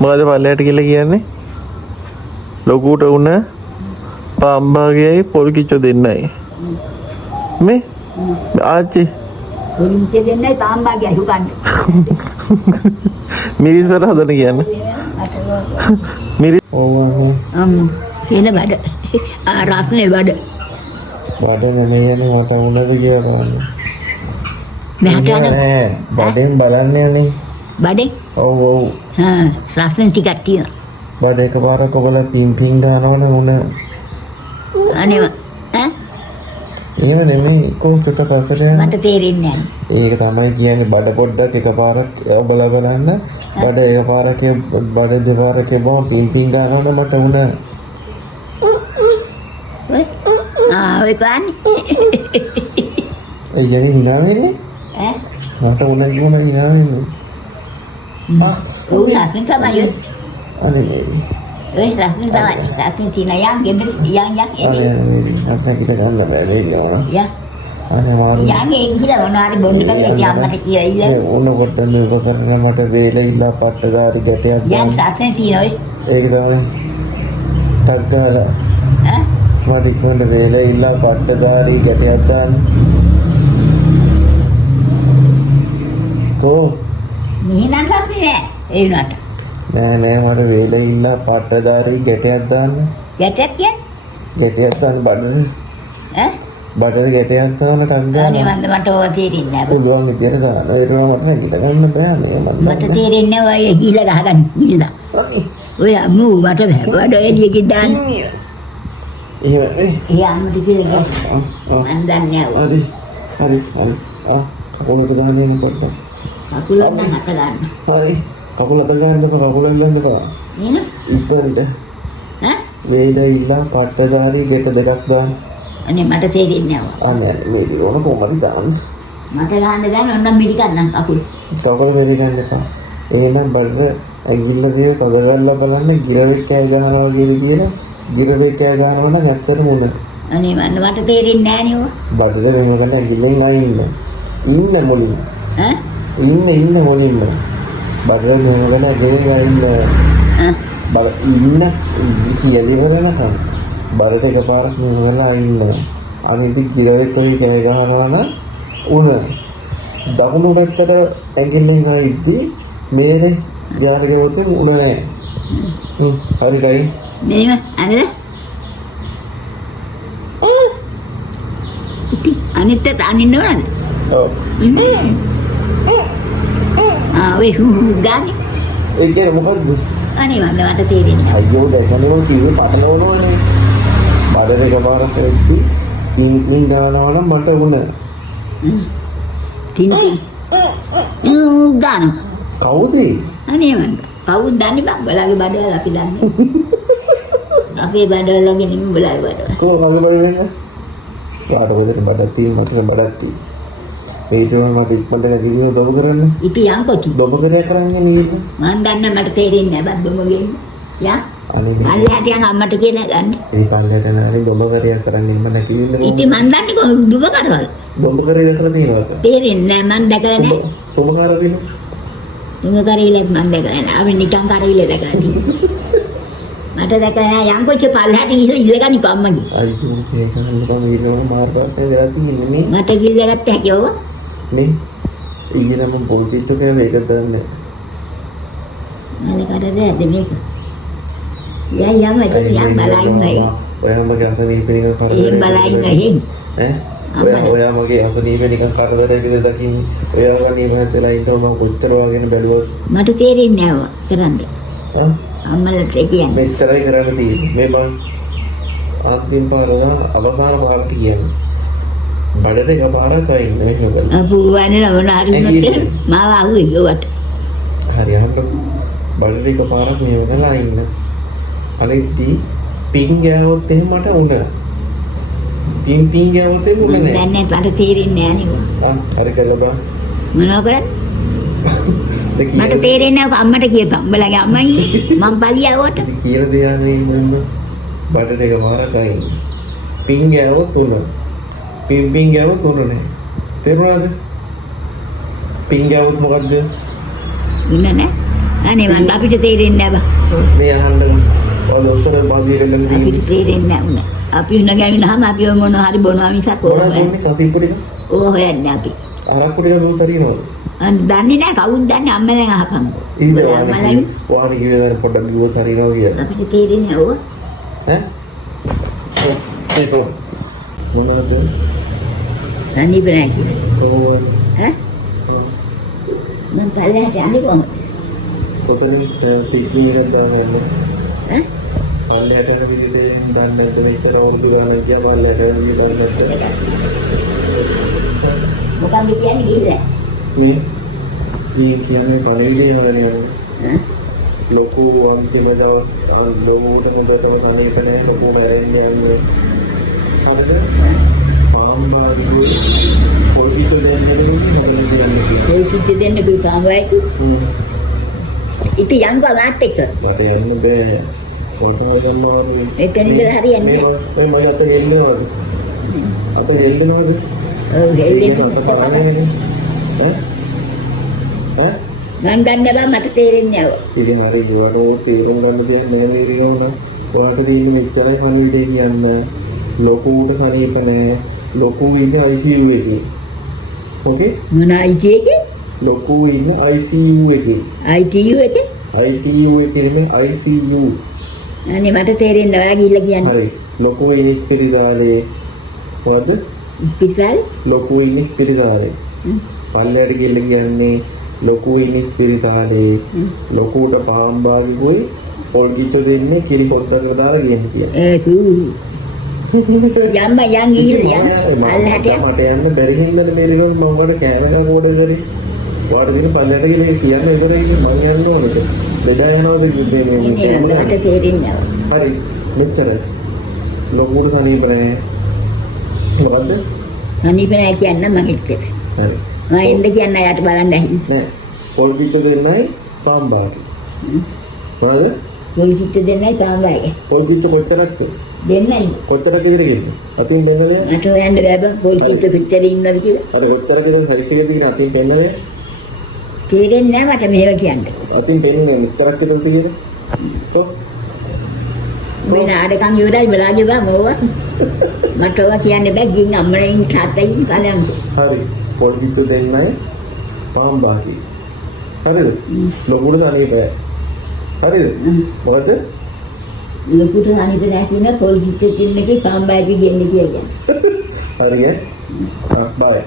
මොකද පල්ලයට කියලා කියන්නේ? ලොකුට උන පාම්බාගේයි පොල් කිච්ච දෙන්නයි. මේ ආච්චි පොල් කිච්ච දෙන්නයි පාම්බාගේ හුකන්නේ. මිරිසර හදන කියන්නේ. මිරිස් එන බඩ. රස්නේ බඩ. බඩ නෙමෙයි මට උනද කියලා බලන්න. මෙහාට යන බඩෙන් බලන්න යන්නේ. බඩේ? ඔව් ඔව්. රස්නේ ටිකක් තියෙනවා. බඩ එකපාරක් ඔබලා පින් ගන්නවනේ උන. අනේ එහෙම නෙමෙයි කොහොමද කතරේ මට තේරෙන්නේ නැහැ. ඒක තමයි කියන්නේ බඩ පොඩ්ඩක් එකපාරක් ඔබලා බලන්න. බඩ එකපාරක බඩ දෙපාරක බොම් පින් ගන්නවනේ මට උන. ඔය කන්නේ. ඒ ජනේ hina වෙන්නේ? මට උන ඉන්න hina වෙන්නේ. ඔව් රස්නේ තමයි. අනේ මේ රස්නේ තමයි. රස්නේ තියන යන් ගෙදර යන් අනේ මේ අපිට කිට ගන්න බෑ නේද? යා. අනේ මාරු. යන් ඒ කියලා මොනවාරි බොන්න කල්ලා අම්මට කියලා ඉල්ල. උන පොඩ්ඩක් මේක කරන්න මට වේලෙilla පට්ටදාරි ගැටයක් යන් රස්නේ තියනොයි. ඒක තමයි. ටක් ගාලා. මට ඉක්මනට වේලෙilla පට්ටදාරි ගැටයක් ගන්න. කෝ මිහිනම් රස්නේ ඒ උනට. නෑ මට වේලෙilla පට්ටදාරි ගැටයක් දාන්න. ගැටයක් කියන්නේ? ගැටයක් දාන්න බඩේ. බඩේ ගැටයක් දාන්න ටක් ගාලා. අනේ මට ඕවා තේරෙන්නේ නැහැ. පුළුවන් විදියට දාන්න. ඒක මට නැගිට ගන්න බෑ නේ මට තේරෙන්නේ නැහැ ඔය ගිහලා ගහගන්න ගිහලා. ඔය අම්මෝ මට බෑ. බඩ එළියකින් දාන්න. ඒ අම්මට කියලා මන් දන්නේ නැහැ. හරි. කකුලට දාන්නේ පොඩ්ඩක්. කකුල නම් අත ගන්න. හරි. කකුල අත ගන්නකො කකුල ගන්නකො. නේද? ඉක්මනට. වේලෙilla පට්ටදාරි ගැට දෙකක් දාන්න. අනේ මට තේරෙන්නේ නැහැ. අනේ මේ දිනවල කොහමද දාන්න? මට ගන්න දැන් ඔන්න මිරි ගන්න කකුල. කකුල මෙරි ගන්න එපා. එහෙනම් බඩ ඇඟිල්ල දිහා තද කරලා බලන්න ගිරවෙක් කෑ ගන්නවා කියලා ගිරවෙක් කෑ ගන්නවා නම් ඇත්තටම උන. අනේ මට තේරෙන්නේ නැහැ නේ ඔය. බඩට දෙන්න ගන්න ඇඟිල්ලෙන් අයින් ඉන්න මුලින්. ඉන්න මුලින්ම. බඩට දෙන්න ගන්න ඇඟිල්ලෙන් අයින්. බඩ ඉන්න කියලා ඉවරනකම්. බඩට එකපාරක් නුගලා ඉන්න. අනිත් ගිරවෙක් ඔය කෑ ගන්නවා නම් උන. දකුණු පැත්තට ඇඟිල්ලෙන් අයිද්දි මේනේ යාරගෙවොත් උන නැහැ. හරියි. මේව අනේ අනිත් අනින්න ඕනද? ඔව්. ඔය ගානේ. ඒ කියන්නේ මොකද්ද? අනේ මට තේරෙන්නේ. අයියෝ දැකන්නේ ඔය කිව්වේ පටලවනවනේ. බඩේ එකපාරක් වෙද්දි පින් ගන්නවා නම් මට උන. තින් ගාන. කවුද? අනේ මං කවුද දන්නේ බං බලගේ බඩවල අපි දන්නේ. අපේ බඩවලගේ නෙමෙයි බලයි බඩවල. කොහොමද මගේ බඩේ වෙන්නේ? වාට වෙදට බඩක් තියෙන මට බඩක් තියෙන. ඒ දෙවල් මට ඉක්මනට ගිහින් දොබ කරන්න. ඉතින් යන් කොචි. දොබ කරේ කරන්නේ නේද? මං දන්නේ මට තේරෙන්නේ නැහැ බං දොබ ගෙන්න. යා. අනේ අල්ලයට යන් අම්මට කියලා ගන්න. ඒ පල්ලයට නානේ දොබ කරේ කරන්නේ මම නැතිවෙන්නේ. ඉතින් මං දන්නේ කොහොමද දොබ කරවල. දොබ කරේ දැකලා තියෙනවද? තේරෙන්නේ නැහැ මං දැකලා නැහැ. දොබ කරවිල. දොබ කරේලත් මං දැකලා නැහැ. අපි නිකන් කරවිල දැකලා තියෙනවා. මට දැකලා නැහැ යන් කොච්ච පල්ලයට ඉල්ලගනි කොම්මගේ. අයියෝ ඒක නම් ඊළඟ මාර්ගයක් වෙලා තියෙන්නේ නේ. මට කිල්ලගත්ත හැකියව. නේ ඊළඟ පොල්පිට කියලා ඒක දන්නේ. මම කරදද මේක. යම් බලයින්නේ. ඔයා මගේ අසනීප නිකන් කරදරේ. ඒ බලයින්නේ. ඔයා මගේ අසනීප නිකන් කරදරේ විදිහට දකින්නේ. ඔයා වගේ මහත් වෙලා ඉන්නව මම කොච්චර වගේ බැලුවොත්. මට තේරෙන්නේ නැහැ කරන්නේ. අම්මලට කියන්නේ. මෙච්චරයි කරන්න තියෙන්නේ. මේ මං අන්තිම පාර අවසාන පාරට කියන්නේ. බඩට එකපාරක් අයින් නේ මොකද? අපු වන්නේ නෝනාරි මත මාව ආවේ යවට. හරි අහන්න. බඩට එකපාරක් මේ වෙනලා අයින්. අනිත්දී පින් ගෑවොත් එහෙම මට උන. පින් ගෑවොත් එහෙම උන නෑ. දැන් මට තේරෙන්නේ නෑ නේ. හරි කරලා බා. මොනවා කරන්නේ? මට තේරෙන්නේ නැහැ අම්මට කියපන්. උඹලගේ අම්මයි මං පලියවට. කියලා දෙන්නේ නේද? බඩට එකපාරක් අයින්. පින් ගෑවොත් උන. පින් ගෑවොත් උන නෑ. තේරුණාද? පින් ගෑවොත් මොකද්ද? උන නෑ. අනේ මං අපිට තේරෙන්නේ නැහැ මේ අහන්න ඔය දොස්තර බාදිරෙන් අපිට තේරෙන්නේ නැහැ. අපි උන ගෑවිනහම අපි මොන හරි බොනවා මිසක් ඕක මොනවද කෆි පොඩි ඕක හොයන්නේ අපි. අරක් පොඩි දුක් හරිනවද අන්න දන්නේ නැහැ කවුද දන්නේ අම්ම දැන් අහපන්. ඉතින් වාහනේ ගිහලා පොඩ්ඩක් ගියොත් හරිනවා කියලා අපිට තේරෙන්නේ ඕක. ඈ ඒක මොනවද තනි බෑ කියලා. ඕ ඈ මං පල්ලෙහාට යන්නේ කොහොමද? කොතනින් ටිකී එකක් දාන්න යන්නේ ඈ පල්ලෙහාට යන විදිහට දාන්න නැත්නම් මෙතන වුදු ගන්න ගියා පල්ලෙහාට යන විදිහට දාන්න නැත්නම් මොකක්ද කියන්නේ ගිහිල්ලා? මේ කියන්නේ කණිවිඩය වෙනවා ඈ ලොකු අන්තිම දවස් ලොකුට මුදතම අනේක නැහැ ලොකු නැරෙන්නේ යන්නේ හරිද පාම්බාගේ පොඩිට දෙන්නේ නෙමෙයි කොයි කිච්ච දෙන්න කි පාම්බායි ඉතින් යංගෝ වාත් එක්ක මට යන්න බෑ කොහොමද යන්නවද එතන ඉඳලා හරියන්නේ ඔය මම අත එල්ලනවද අත එල්ලනවද ඔව් එල්ලෙන්නේ ඈ මං දන්නේ බා මට තේරෙන්නේ නැහැ. ඉතින් හරි ඒවට තේරුම් ගන්න දෙයක් නෑ මේරිනෝන. ඔයාලට තියෙන මෙච්චරයි කණිවිඩේ කියන්න. ලොකුට සනීප නෑ. ලොකු ඉන්නේ ICU එකේ. ඕකේ? මොන ICU එකේ? ලොකු ඉන්නේ ICU එකේ. ITU එකේ? ITU එකේ නෙමෙයි ICU. අනේ මට තේරෙන්නේ ඔයා ගිහිල්ලා කියන්නේ. හරි. ලොකු ඉන්නේ ස්පිරිතාලේ. මොකද? පිටාලේ? ලොකු ඉන්නේ ස්පිරිතාලේ. පල්ලයට ගිහිල්ලා කියන්නේ ලොකු ඉන්නේ ස්පිරිතාලේ. ලොකුට පාම්බාගේ කොයි පොල් කිත්ත දෙන්නේ කිරි පොත්තකට දාලා ගෙන්න කියලා. ඒ කූ. යන්න ගිහිල්ලා යන්න. අල්ලහට මට යන්න බැරි හින්දානේ මේ රිනෝල් මම වඩ කැමරා කෝඩ් කරේ. වාට දින පල්ලයට ගිහලා කියන්නේ ඉවරයි මම යන්න ඕනද? බෙදා යනවද ඉන්නේ මට තේරෙන්නේ නැහැ. හරි. මෙච්චර. ලොකුට සනීප නැහැ. මොකද්ද? සනීප නැහැ කියන්න මම හිතුවේ. හරි. මම එන්න කියන්න යට බලන්න ඇහිඳ. නෑ. පොල් කිත්ත දෙන්නයි පාම්බාගේ. මොනවද? පොල් කිත්ත දෙන්නයි පාම්බාගේ. පොල් කිත්ත කොච්චරක්ද? දෙන්නයි. කොච්චරද කියන්නේ? අතින් බෙන්නලේ? මට හොයන්න බෑ බං පොල් කිත්ත කොච්චර ඉන්නවද කියලා. අර කොච්චරද සරිසිගෙද කියන අතින් බෙන්නලේ? තේරෙන්නේ නැහැ මට මේව කියන්න. අතින් බෙන්නේ මෙච්චරක් විතරද කියන්නේ? ඔව්. මේ නාඩකම් ඉවරයි බලාගේ බා මොවා. මට ඔවා කියන්න බෑ ගින් අම්මලෙන් තාත්තයින් බලන්න. හරි. පොල් කිත්ත දෙන්නයි පාම්බාගේ. හරිද? ලොකුට සනීපයි. හරිද? මොකද? ලොකුට සනීප නැහැ කියන පොල් කිත්ත දෙන්නකේ පාම්බාගේ ගෙන්න කියලා. හරිය. බයි.